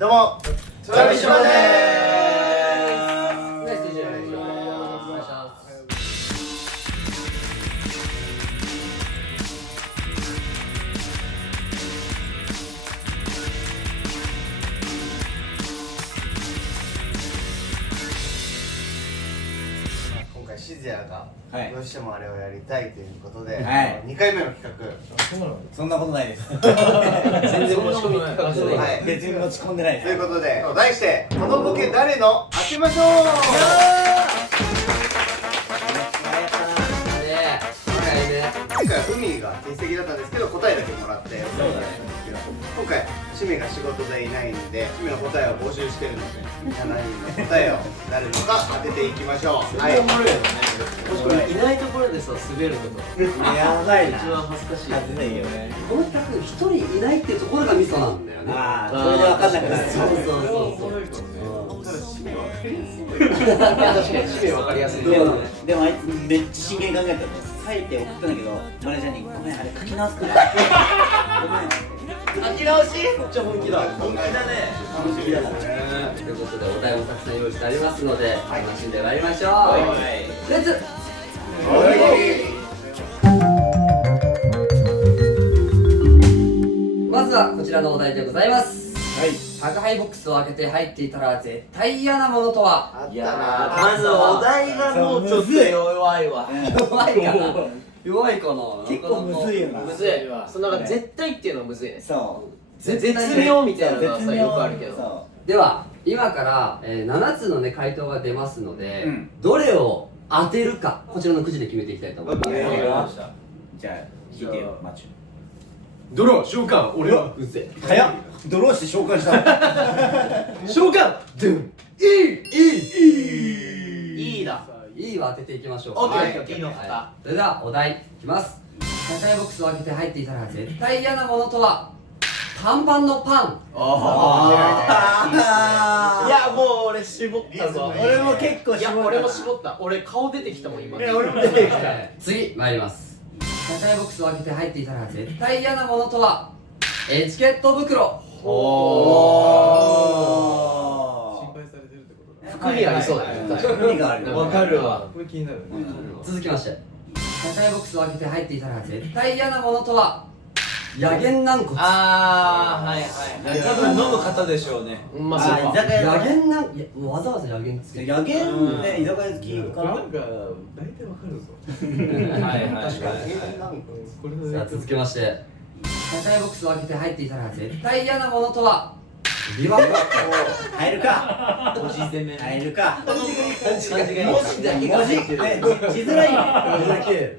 どうも富島でーナイス DJ お願いします。今回シズヤがはいどうしてもあれをやりたいということで、はい2回目の企画、そんなことないです。全然持ち込み企画じゃない。はい別に持ち込んでないです。ということで題して「このボケ誰の当てましょう」前回は海が欠席だったんですけど答えだけもらってそうだね今回趣味が仕事でいないんで趣味の答えを募集してるので7人の答えを誰のか当てていきましょう。はいもしこれいないところでさ滑るのとやばいな。一番恥ずかしい。外れいよね。この企画一人いないっていうところがミソなんだよね。ああ、それで分かんなくなる。そうそうそう確かに趣味分かりやすい。でもあいつめっちゃ真剣に考えたの。書いて送ったんだけど、マネージャーにごめんあれ書き直すから。ごめん。書き直し？めっちゃ本気だ。本気だね。楽しみだから。ということでお題もたくさん用意してありますので楽しんでまいりましょう。レッツ。まずはこちらのお題でございます。はい。宅配ボックスを開けて入っていたら絶対嫌なものとは？あっいやたなまずお題がもうちょっと弱いわ。弱いかな。弱いかな。結構むずいよな。むずいわ。そのなんか絶対っていうのはむずいね。そう。絶妙みたいなのはさよくあるけど。そでは今から、7つのね回答が出ますので、うんどれを当てるかこちらのくじで決めていきたいと思います。う。わかりましたじゃあ聞いてよ、マチドロー召喚俺はうぜュ。早っ。ドローして召喚した。召喚ドゥンいいだ。いいは当てていきましょうか。オッケーはいいいの方はいそれではお題いきます。宅配ボックスを開けて入っていたら絶対嫌なものとは？パンパンのパン。あいやもう俺絞ったぞ。俺も結構絞ったな。いや俺も絞った。俺顔出てきたもん今。いや俺も出てきた。次参ります。宅配ボックスを開けて入っていたら絶対嫌なものとは？エチケット袋。おー。服にありそうだね。確か服にがあるに。わかるわ。これ気になるね。続きまして宅配ボックスを開けて入っていたら絶対嫌なものとは？野源軟骨。あーはいはい。多分飲む方でしょうね。まあそうか。居酒屋野源軟いやもうわざわざ野源つけて野源ね、居酒屋好きかな。これなんか大体わかるぞ。はいはい。確かにこれさあ続きまして宅配ボックスを開けて入っていたら絶対嫌なものとは？琵琶湖。入るか。おじ攻め。入るか。感じがいい。文字だけが文字ね、字づらいよ。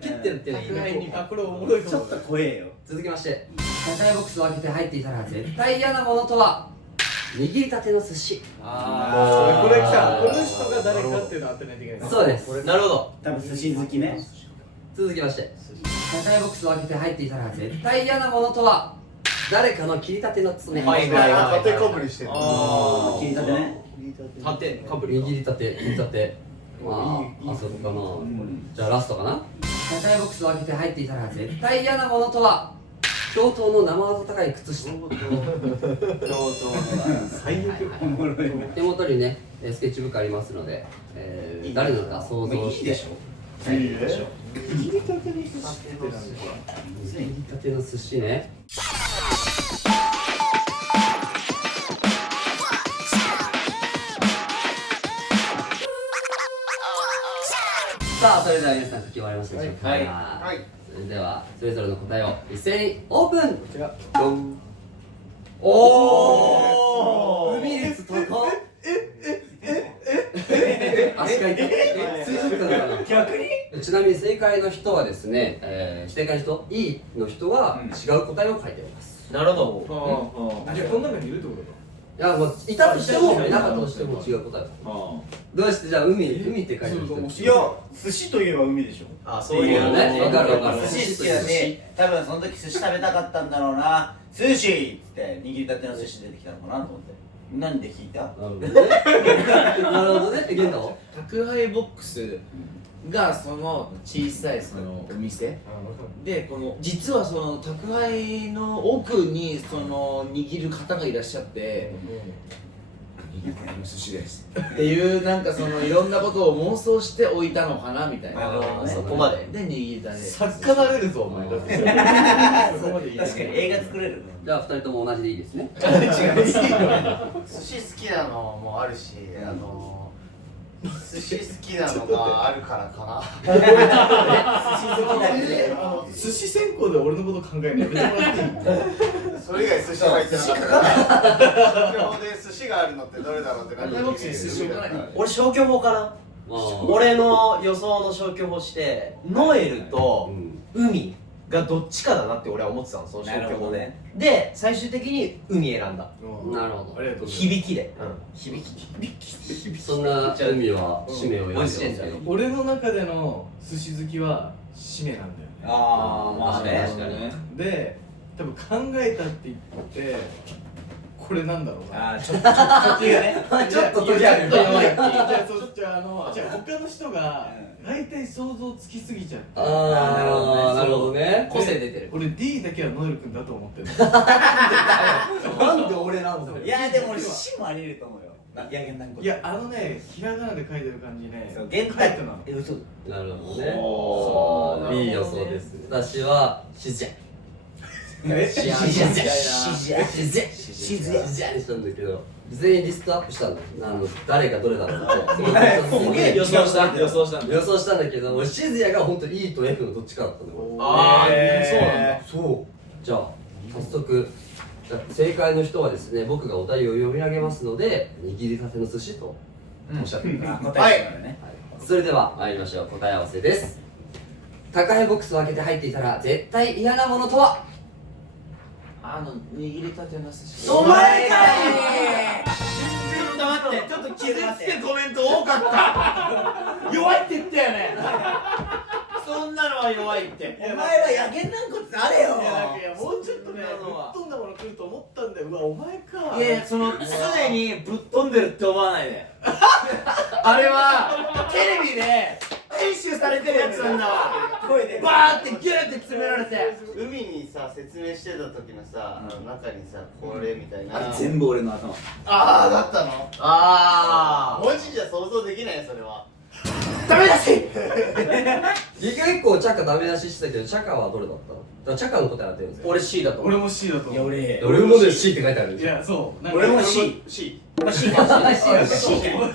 切ってるってね。宅配にあこれおもろいかも。ちょっと怖えよ。続きまして宅配ボックスを開けて入っていたら絶対嫌なものとは？握りたての寿司。これさ、この人が誰かっていうのを当てないといけない。そうです。なるほど。多分寿司好きね。続きまして宅配ボックスを開けて入っていたら絶対嫌なものとは？誰かの切りたての爪。はいはいはい縦かぶりしてるああ、切りたてね。縦かぶり。握りたて切りたてまああそこかな。じゃあラストかな。宅配ボックスを開けて入っていたら絶対嫌なものとは？教頭の生温かい靴下。最悪。おもろいね。手元にねスケッチブックありますので、誰のか想像して。いいでしょ。いいでしょ。握りたての寿司ね。さあそれでは皆さん書き終わりましたでしょうか。はいはいそれではそれぞれの答えを一斉にオープン。ドン。お海率高っ。足が痛い。水族館かな。逆に？ちなみに正解の人はですね、正解の人 E の人は違う答えを書いております。なるほど。じゃあこの中にいるってことか。いやもういたとしてもいなかったとしても違う答えだ。どうしてじゃあ海って書いてる人？いや、寿司といえば海でしょ。あそういうね。わかるわかる。寿司好きだし、多分その時寿司食べたかったんだろうな。寿司って握りたての寿司出てきたのかなと思って。何で聞いた？なるほどね。なるほどね。玄太は？宅配ボックスがその小さいそのお店で、この実はその宅配の奥にその握る方がいらっしゃって、握る寿司ですっていうなんかそのいろんなことを妄想して置いたのかなみたいな、そこまでで握りたて作家なれるぞお前だってそこまで言えない確かに映画作れるじゃあ2人とも同じでいいですね。寿司好きなのもあるし、寿司好きなのがあるからかな。寿司専攻で俺のこと考えるのやめてもらっていい？それ以外寿司入ってなかったら東京で寿司があるのってどれだろうってなってボクシング寿司置かない俺消去法かな。俺の予想の消去法してノエルと海がどっちかだなって俺は思ってたの、その消去法で。で最終的に海選んだ。なるほありがとうございます。響きで、響き。ど。そんな海は締めを読んでますけど。俺の中での寿司好きは締めなんだよね。ああまあね確かにで多分考えたって言ってこれなんだろうな。あーちょっとねちょっと時ある。じゃあ他の人が大体想像つきすぎちゃって、ああ、なるほどね。個性出てる。俺 D だけはノエル君だと思ってる。なんで俺なんだろう。いやでも俺寿司もあり得ると思うよ。いやげんなんこいやひらがなで書いてる感じね。そう現代タイプなの。嘘なるほどね。おーいい予想です。私はしずや。しずやしずやにしたんだけど、全員リストアップしたんだ。誰がどれだろうって。すげえ予想したんだ。予想したんだけど、俺しずやが本当に E と F のどっちかだったんだよ。あーそうなんだ。そう。じゃあ早速。正解の人はですね、僕がお題を読み上げますので、握りたての寿司とおっしゃってください。答えてからねそれでは参りましょう。答え合わせです。宅配ボックスを開けて入っていたら絶対嫌なものとは？握りたての寿司。お前かい。ちょっと待って、ちょっと傷つけコメント多かった弱いって言ったよねそんなのは弱いってお前はやげんなんこつあれよいやもうちょっとねぶっ飛んだもの来ると思ったんだよ。うわお前か。いや、その常にぶっ飛んでるって思わないであれはテレビで編集されてるやつなんだわ声でバーってギューって詰められて海にさ説明してた時のさ、中にさこれみたいな、あれ全部俺の頭ああだったの。あ文字じゃ想像できないよそれは。ダメだし結構チャカダメ出ししてたけど、チャカはどれだったの？だからチャカの答え当てるんですよ。俺 C だと思う。俺も C だと思う。俺俺もで C って書いてあるんいですよ。やそうなんか俺も C C。まあ C かもしれない C そうだよ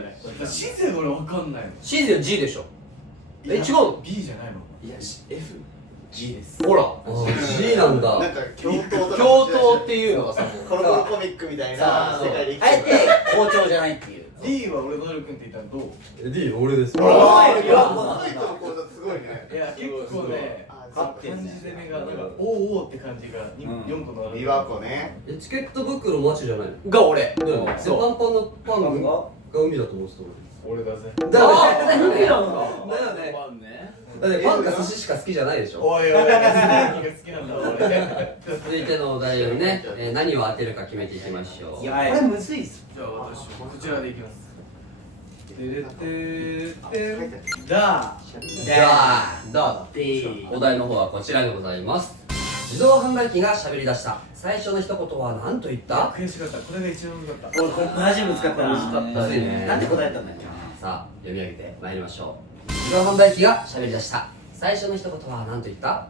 ね。C で俺わかんないの。 C で G でしょ。いや違うの？ B じゃないの。いや F G ですほら。C なんだ。なんか教頭とか教頭っていうのがさ、コロコロコミックみたいな世界で生きあえててる。校長じゃないっていう D は俺ノエル君って言ったらどう？ D 俺です。おい、いや、この人の講座すごいね。いや結構ねあ、漢字攻めがなんかおうおうって感じが4個の琵琶湖ね。チケット袋マチじゃないの？が俺。でパンパンのパンが海だと思ってた俺だぜ。俺。だよね。海なんだ。だよね。パンねだってパンか寿司しか好きじゃないでしょ。おいおい、ステーキが好きなんだ俺。続いてのお題をね、何を当てるか決めていきましょう。いやこれむずいっすじゃあ私こちらでいきます。てれてーてだでは、だ。お題の方はこちらでございます。自動販売機が喋り出した。最初の一言は何と言った？悔しかった。これが一番難かった。俺これマジ難かったな難かったむずいねなんで答えたんだっけさあ、読み上げてまいりましょう。自動販売機が喋り出した。最初の一言は何と言った？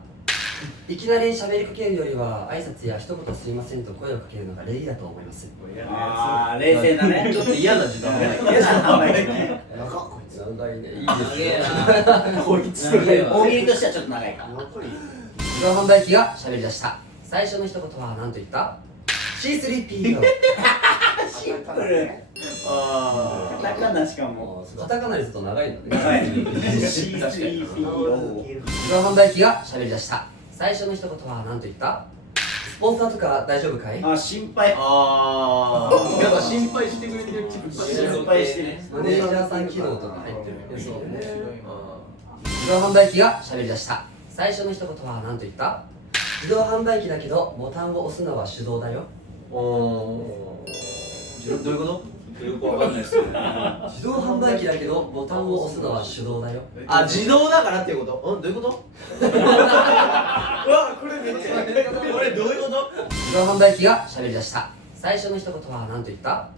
いきなり喋りかけるよりは挨拶や一言すいませんと声をかけるのが礼儀だと思います。あー冷静だねちょっと嫌な時間ね。嫌だなね長っこいつ。長いね。いい長ですね。えな。こいつ長えわ。大喜利としてはちょっと長いか長い。自動販売機が喋り出した。最初の一言は何と言った？ C3P よ。シンプルあカタカナしかもカタカナにすると長いんだね。はい C3P 自動販売機が喋り出した。最初の一言は何と言った？スポンサーとか大丈夫かい？あ心配ああ。やっぱ心配してくれてる気分。心配してねマネージャーさん機能とか入ってる。そうね。白いな。自動販売機が喋り出した。最初の一言は何と言った？自動販売機だけどボタンを押すのは手動だよ。どういうこと？よくわかんないですよね。自動販売機だけどボタンを押すのは手動だよ。あ、自動だからっていうこと？どういうこと？うわこれめっちゃこれどういうこと？自動販売機が喋り出した。最初の一言は何と言った？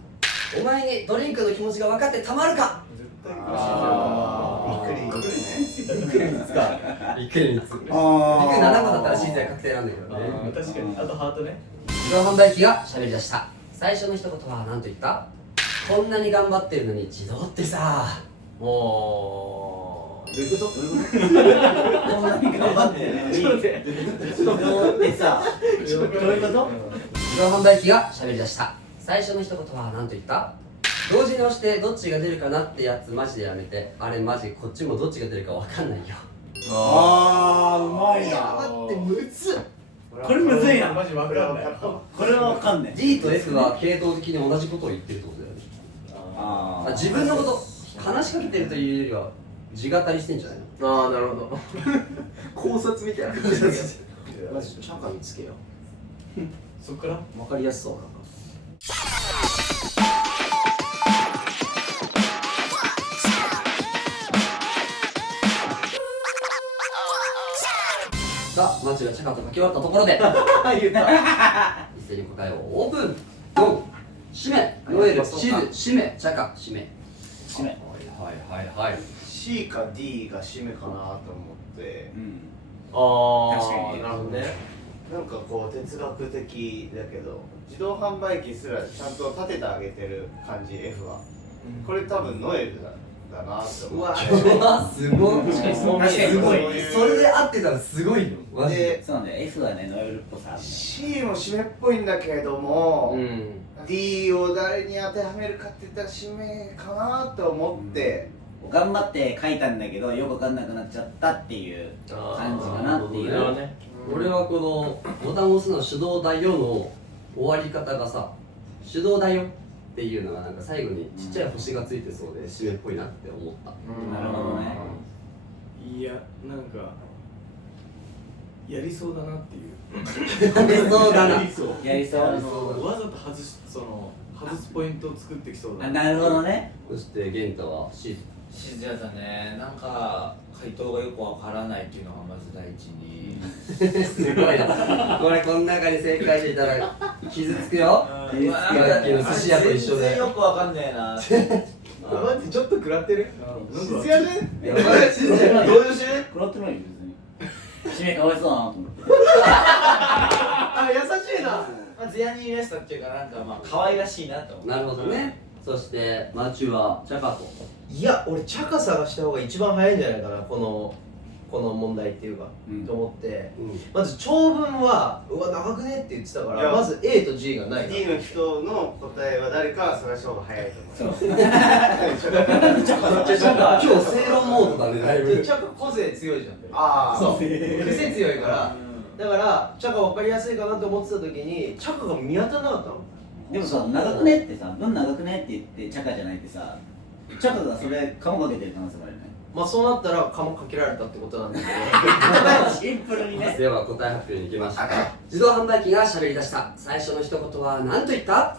お前にドリンクの気持ちが分かってたまるか。びっくりびっくり3つか。びっくり3つ。びっくり7個だったら審査確定なんだけどね。確かにあとハートね。自動販売機が喋り出した。最初の一言は何と言った？こんなに頑張ってるのに自動ってさ。もうどういうこと？こんなに頑張ってるのに自動ってさ、どういうこと？自動販売機が喋り出した。最初の一言は何と言った？同時に押してどっちが出るかなってやつマジでやめて。あれマジこっちもどっちが出るか分かんないよ。あー、うまいな。待ってむずっ。これむずいな。マジわかんない。これはわかんない。 D と F は系統的に同じことを言ってるってことだよね。あー、自分のこと話しかけてるというよりは自語りしてんじゃないの？ああ、なるほど。考察みたいな。まずチャカにつけよそっからう。わかりやすそうなんか。さあ、マチがチャカと書き終わったところで言った。一斉に答えをオープン。4、締め、ノエル、シズ、締め、チャカ、締め。締め。はい。 C か D が締めかなと思ってうん。ああ、確かになるほどね。なんかこう哲学的だけど自動販売機すらちゃんと立ててあげてる感じ F はこれ多分ノエルだなって思ってうわ、すごい。確かにそう見える。確かにすごい。それで合ってたらすごいよ。マジで。でそうなんだよ。F はね、ノエルっぽさ。 C も締めっぽいんだけれども、うん。 D を誰に当てはめるかって言ったら締めかなと思って、頑張って書いたんだけど、よくわかんなくなっちゃったっていう感じかなっていう。なるほどね。俺はこのボタンを押すのは手動だよの終わり方がさ、手動だよっていうのがなんか最後にちっちゃい星がついてそうで締めっぽいなって思った。なるほどね。いやなんかやりそうだなっていうそうだな。やりそう。わざと外すポイントを作ってきそうだあ、なるほどね。そして玄太はシズ。静谷さんね、なんか回答がよくわからないっていうのがまず第一に。すごいな。これこの中に正解していたら傷つくよ。傷つくよ。さっきの寿司屋と一緒で。全然よくわかんねえな。待って、ちょっと食らってる。静谷ねやばい。静谷どういう締め？食らってないよ別に。締めかわいそうだなと思って。あ、優しいな。まあ、ゼアニーレスタっていうかなんかまあ可愛らしいなと思う。なるほどね。そしてマチュはチャカと。いや、俺チャカ探した方が一番早いんじゃないかな、この問題っていうか、と思って、まず長文はうわ長くねって言ってたかいやら、まず A と G がないな。 D の人の答えは誰か探した方が早いと思うそう。今日正論モードだねだいぶ。チャカ個性強いじゃん。ああそう癖強いからだからチャカ分かりやすいかなと思ってた時にチャカが見当たらなかったの。でもさ、長くねってさ、文長くねって言って、チャカじゃないってさ、チャカがそれ、カモかけてる可能性もあるよね。まあそうなったらカモかけられたってことなんだけどシンプルにね。では答え発表に行きました。自動販売機が喋り出した。最初の一言は何と言った？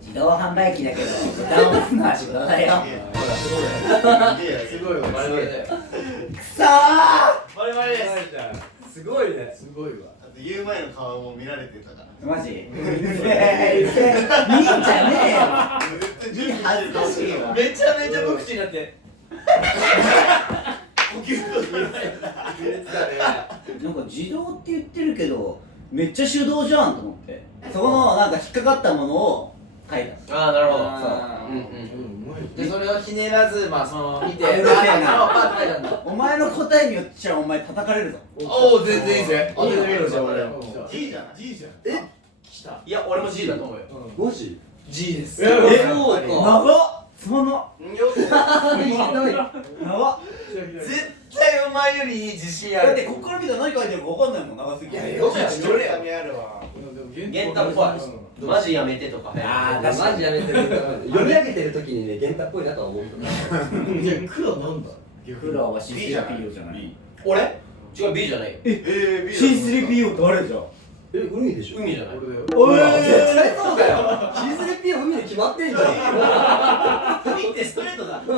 自動販売機だけど、ボタンを押すのは仕事だよ。すごいわ我々だよくそー我々ですすごいね。すごいわあと言う前の顔も見られてたからマジ？見んじゃねえよ。恥ずかしいわ。めちゃめちゃ無口になってなんか自動って言ってるけど、めっちゃ手動じゃんと思って。そこのなんか引っかかったものを書いた。ああ、なるほど。でそれをひねらずまあその見てうるせえなパッと書いたんだ。お前の答えによっちゃお前叩かれるぞ。おお全然いいぜ。あ全然いいよじゃあ俺 D じゃない G じゃん来た。いや、俺も G だと思うよ。マジ？ G です。やそうか。長っそのよって長っ絶対お前より自信ある。だってこっから見たら何書いてるか分かんないもん長すぎて。いやよくやってるよ。紙あるわ玄太っぽい。マジやめてとか。あー確かにマジやめてる。読み上げてる時にね、玄太っぽいなとは思った。いや黒なんだ黒は C3PO じゃない。俺？違う、B じゃないよ。B C3PO 誰じゃん。海でしょ？海じゃない。俺だよおい絶対そうだよ。C3P は海で決まってんじゃん。海ってストレートだ。思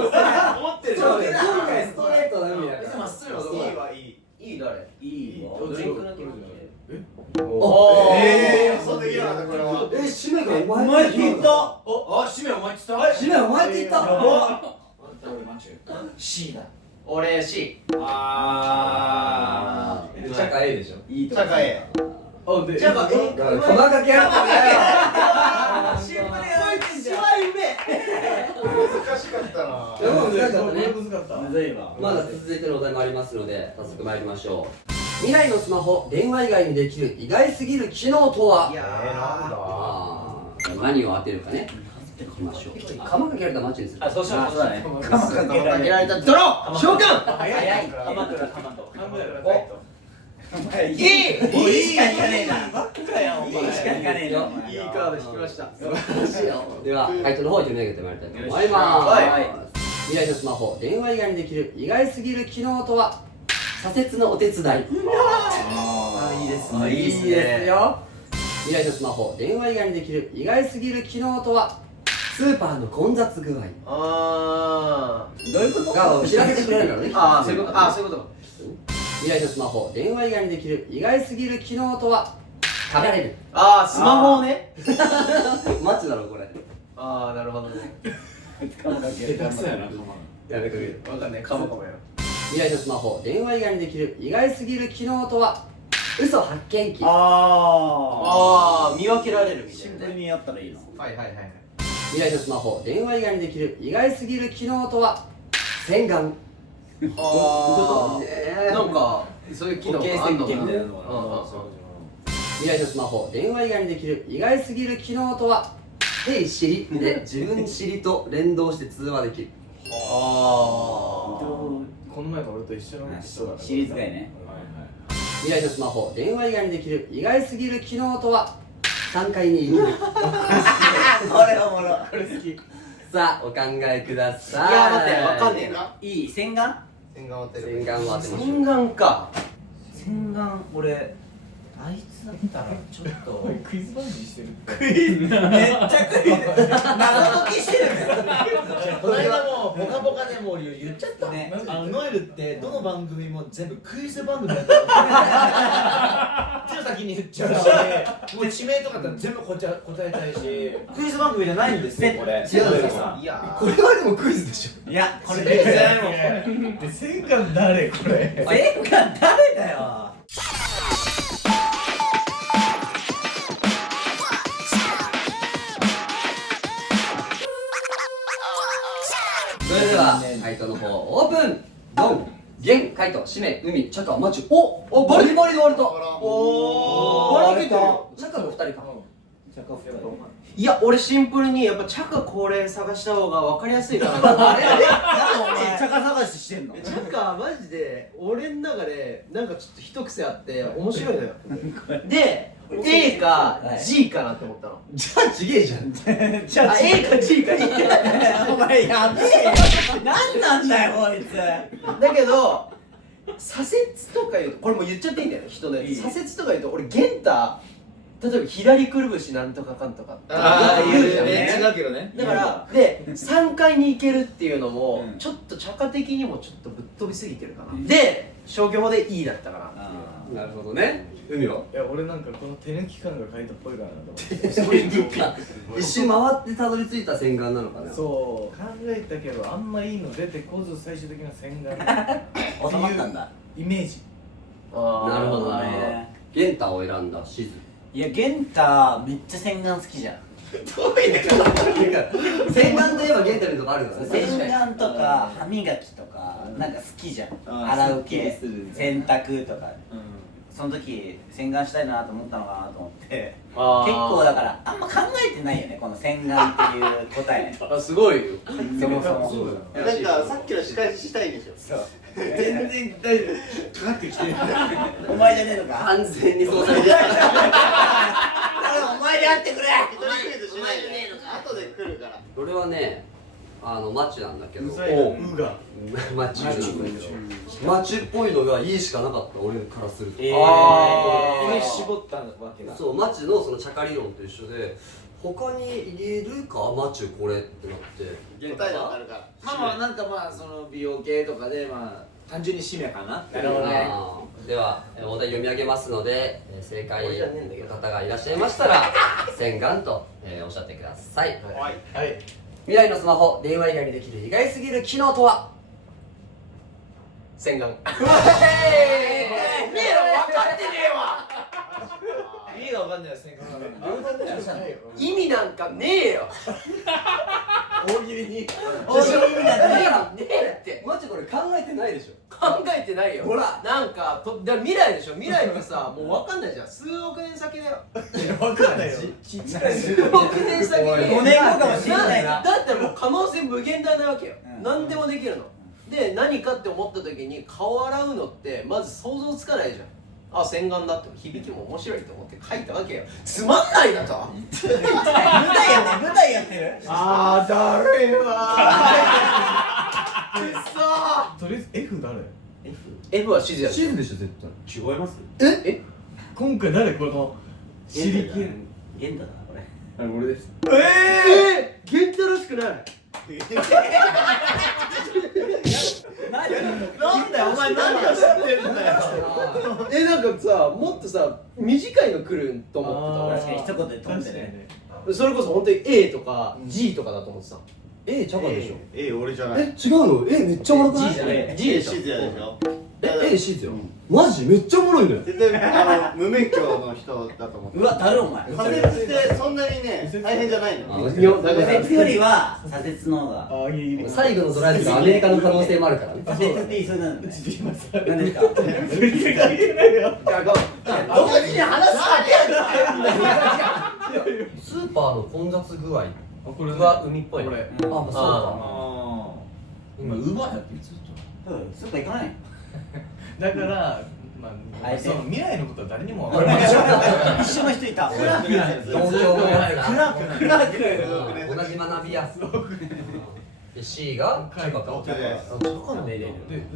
ってるそうね、今回ストレートな海だから。まっすぐのいいはいいいい誰いいわ。ドリンクの気分おえ予想できなかったこれは締めがお前お前って言った。あ、締めお前って言った締めお前って言った俺マチュ C だ。俺 C あ社会 A でしょ。いいとこ。社会へあでじゃあ細かくやったね。シンプルにやってんじゃん。難しかったなでも難しかったね。難かったむずいわ。まだ続いてのお題もありますので、早速参りましょう。未来のスマホ、電話以外にできる意外すぎる機能とは。いやなんだ何を当てるかね。いきましょう。釜かけられたマッチにする。あ、そうしよう。そうだね。かけられたドロー召喚早い。鎌倉鎌と。考えたらお前いい。いいいいしかいかねえな。ばっかよ。いいしかいかねえよ。いいカード引きましたでは、回答の方を読み上げてまいりたいと思います。未来のスマホ、電話以外にできる意外すぎる機能とは。左折のお手伝い。あいいですねいいですよ。未来のスマホ、電話以外にできる意外すぎる機能とは。スーパーの混雑具合あどういうこと？が知らせてくれるからね。あそういうことそういうこと未来のスマホ、電話以外にできる意外すぎる機能とは。食べられる。スマホをねマッチだろこれ。なるほどね鎌かけ下手くそやな、やめとける。わかんないかもかもや未来のスマホ、電話以外にできる意外すぎる機能とは。嘘発見器。見分けられるみたいなねシンプルにやったらいいの。はいはいはい未来のスマホ、電話以外にできる意外すぎる機能とは。洗顔。なんかそういう機能があんのかな固形石鹸みたいなの未来のスマホ、電話以外にできる意外すぎる機能とは。Hey Siri で自分Siriと連動して通話できる。この前の俺と一緒の人だからシリーズ外ね。未来のスマホ、電話以外にできる意外すぎる機能とは。3階に行く。これおもろ。これ好き。さあ、お考えください。いや待ってわかんねえないい洗顔？洗顔って洗顔は当てましょう。洗顔か洗顔俺あいつだったらちょっとクイズ番組してるめっちゃクイズ謎解きしてるこの間も「ぽかぽか」でもう言っちゃったね。ノエルってどの番組も全部クイズ番組だったの手の先に言っちゃうしもう地名とかだったら全部答えたいしクイズ番組じゃないんですよこれ違うんですよ。いやこれはでもクイズでしょいやこれで洗顔誰これ洗顔誰だよ。それでは回答の方オープン。ドン。現回答、氏名、海、チャカ、マチュ。おバリバリで割れた。お割れた。チャカの2人か。いや俺シンプルにやっぱチャカこれ探した方が分かりやすいかなあれなんでお前チャカ探ししてんの？チャカマジで俺の中でなんかちょっと一癖あって面白いのよで A か G かなって思ったのじゃあちげえじゃん。じゃあ A か G かいいお前やべえよ。なんなんだよこいつ。だけど左折とか言うとこれもう言っちゃっていいんだよ人でいい左折とか言うと俺ゲンタ例えば左くるぶしなんとかかんとかって言言うじゃんね違うけどねだからで3階に行けるっていうのも、うんちょっと茶化的にもちょっとぶっ飛びすぎてるかな、で消去法で E だったかななるほどね。海は？いや俺なんかこの手抜き感が書いたっぽいかなと思って一周回ってたどり着いた洗顔なのかな。そう考えたけどあんまいいの出てこず最終的な洗顔収まったんだ。イメージなるほどなるほどねね。ゲンタを選んだシズ。いやゲンタめっちゃ洗顔好きじゃん。洗顔といえばゲンタのとこあるからね。洗顔とか歯磨きとかなんか好きじゃん。洗う系、洗濯とか。その時洗顔したいなと思ったのかなと思って結構だからあんま考えてないよねこの洗顔っていう答え。すごいよそもそもなんかさっきの仕返ししたいんでしょそう全然大丈夫かかってきてるお前じゃねえのか。完全にそうされてる。お前でやってくれ。一人クイズしないで後で来るからこれはね、マッチなんだけど。うざいなうがマッチマッチっぽいのがいいしかなかった俺からすると。これ絞ったわけだそうマッチのその茶化理論と一緒で、他に入れるかマチュこれってなって答えが分かるからまあなんかまあその美容系とかでまあ単純に締めかな。なるほどね。ではお題読み上げますので正解の方がいらっしゃいましたら洗顔とおっしゃってください。はい未来のスマホ電話以外にできる意外すぎる機能とは。洗顔。ねえ分かってねえわ。意味がわかんないよ洗顔が意味なんかねえよ。大喜利に大喜利になってねねえってマチュこれ考えてないでしょ。考えてないよ。ほらなんかだから未来でしょ。未来がさもう分かんないじゃん。数億年先だよ。わかんないよ数億年先に5年後かもしれないな。だってもう可能性無限大なわけよ、うん何でもできるので何かって思った時に顔洗うのってまず想像つかないじゃん。あ洗顔だって響きも面白いと思って書いたわけよ。つまんないだと舞台やってる。あーだるいわとりあえず F 誰 F は指示やシーズンでしょ絶対違います今回誰このシリケンゲンタだなこれ。あれ俺ですゲンタらしくない。なんだよお前何を知ってんだよなんかさもっとさ短いの来ると思って確かに一言で飛んでね。た。それこそ本当に A とか G とかだと思ってた。 A ちゃうかでしょ。俺じゃない違うのめっちゃおもろくない G じゃない G でしょ G でしょA シーズよマジめっちゃおもろいのよ。絶対無免許の人だと思ってうわ、だるお前。左折ってそんなにね大変じゃないのいやだから左折よりは左折の方が。あギリギリ最後のドライブがアメリカの可能性もあるからね。左折って言いそうになるんだよ。ちょっと今さ何ですか。関係ないよ同時に話すかスーパーの混雑具合これは海っぽいの。これあそうか今ウーバーやってるずっスーパー行かないの。とだからまあえてあその未来のことは誰にも分からない一緒の人いた。東京のやつがクラーク。同じ学びやで C が書いたそうです高の命令で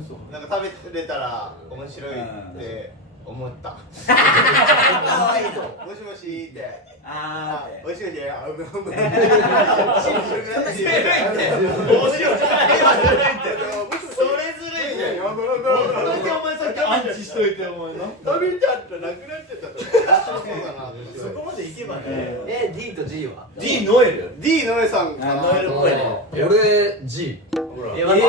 嘘なんか食べれたら面白いって思ったもかわいいの。しもしってあー。おいしいであうむうむ面白くないそれずるいねお前さっきアンチしといてお前な食べちゃったなくなっちゃったとそうだなそこまでいけばね D と G は D ノエル D ノエさんかなノエルっぽいね。俺 G え、あーノエさ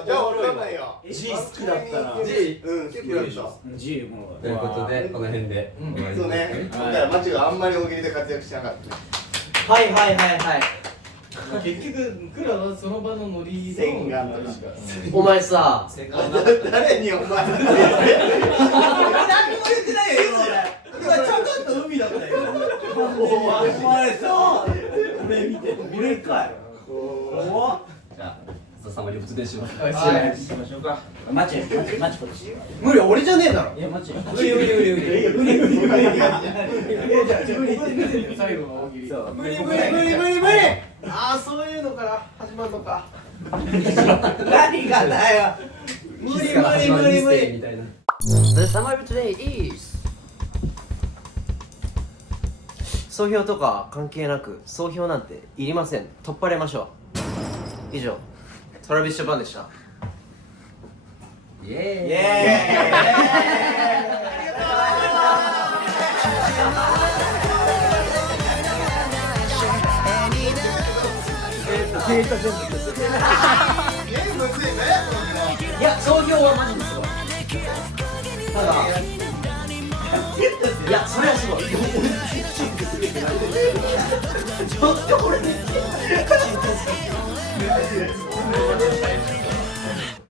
ん G かじゃあ分かんないよ G 好きだったな G 好きだったG もということでこの辺で終わりそうね今回はマチがあんまり大喜利で活躍しなかったねはいはいはいはい。結局僕らはその場のノリの洗顔とかお前さ誰にお前何も言ってないよ今ちょこっと海だったよ。お前さ、俺見て俺かい。怖っ。じゃあ松田さんはリプでしますはい、行きましょうか。マチこっち。無理俺じゃねえだろ。いや、マチ。無理無理無理無理。最後の大喜利そう。無理無理無理無理無理。ああそういうのから始まるのか。何がだよ。無理無理無理無理。みたいな The summary today is 総評とか関係なく総評なんていりません。取っ払いましょう。以上トラビッシュバンでした。イエーイイエーイ。いや、総評はマジですごい。ただ、いや、それはすごい。ちょっとこれ。